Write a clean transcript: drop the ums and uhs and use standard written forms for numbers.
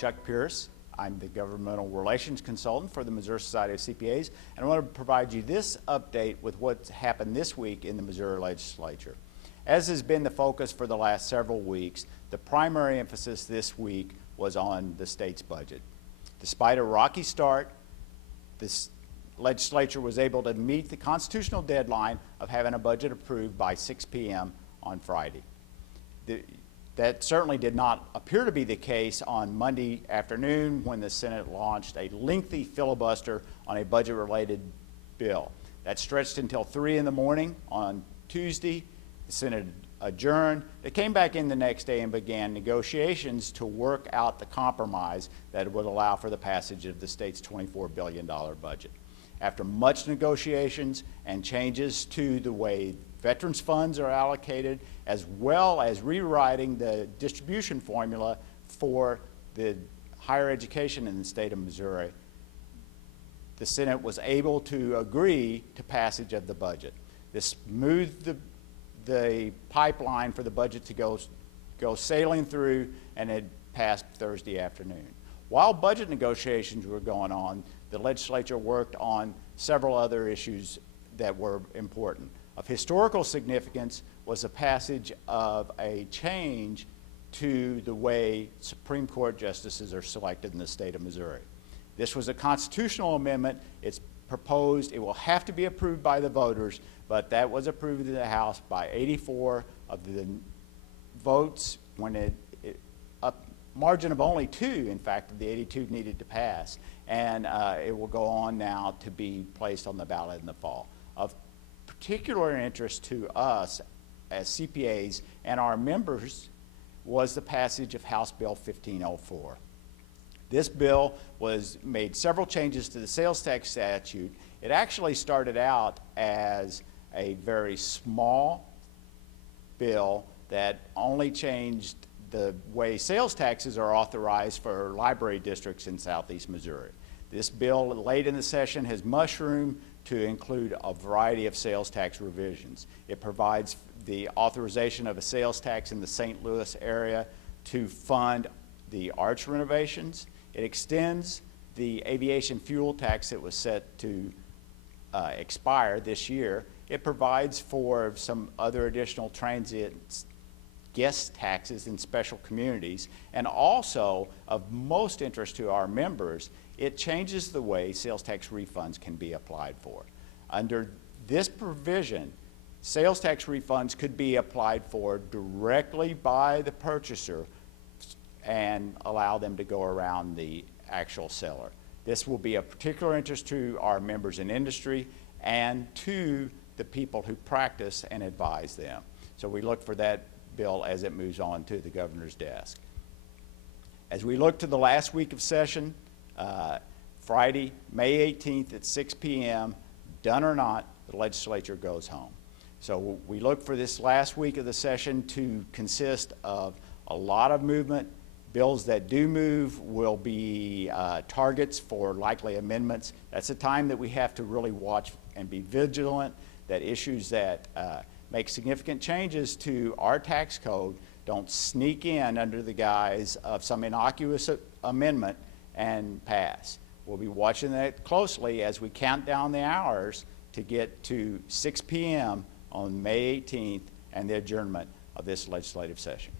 Chuck Pierce. I'm the Governmental Relations Consultant for the Missouri Society of CPAs, and I want to provide you this update with what's happened this week in the Missouri Legislature. As has been the focus for the last several weeks, the primary emphasis this week was on the state's budget. Despite a rocky start, this legislature was able to meet the constitutional deadline of having a budget approved by 6 p.m. on Friday. That certainly did not appear to be the case on Monday afternoon when the Senate launched a lengthy filibuster on a budget-related bill. That stretched until 3 in the morning on Tuesday. The Senate adjourned. They came back in the next day and began negotiations to work out the compromise that would allow for the passage of the state's $24 billion budget. After much negotiations and changes to the way veterans funds are allocated, as well as rewriting the distribution formula for the higher education in the state of Missouri, the Senate was able to agree to passage of the budget. This moved the pipeline for the budget to go sailing through, and it passed Thursday afternoon. While budget negotiations were going on, the legislature worked on several other issues that were important. Of historical significance was the passage of a change to the way Supreme Court justices are selected in the state of Missouri. This was a constitutional amendment. It's proposed, it will have to be approved by the voters, but that was approved in the House by 84 of the votes when a margin of only 2, in fact, of the 82 needed to pass. And it will go on now to be placed on the ballot in the fall. Of particular interest to us as CPAs and our members was the passage of House Bill 1504. This bill made several changes to the sales tax statute. It actually started out as a very small bill that only changed the way sales taxes are authorized for library districts in southeast Missouri. This bill late in the session has mushroomed to include a variety of sales tax revisions. It provides the authorization of a sales tax in the St. Louis area to fund the arch renovations. It extends the aviation fuel tax that was set to expire this year. It provides for some other additional transit guest taxes in special communities, and also of most interest to our members, it changes the way sales tax refunds can be applied for. Under this provision, sales tax refunds could be applied for directly by the purchaser and allow them to go around the actual seller. This will be of particular interest to our members in industry and to the people who practice and advise them. So we look for that bill as it moves on to the governor's desk. As we look to the last week of session, Friday, May 18th at 6 p.m., done or not, the legislature goes home. So we look for this last week of the session to consist of a lot of movement. Bills that do move will be targets for likely amendments. That's a time that we have to really watch and be vigilant that issues that make significant changes to our tax code don't sneak in under the guise of some innocuous amendment and pass. We'll be watching that closely as we count down the hours to get to 6 p.m. on May 18th and the adjournment of this legislative session.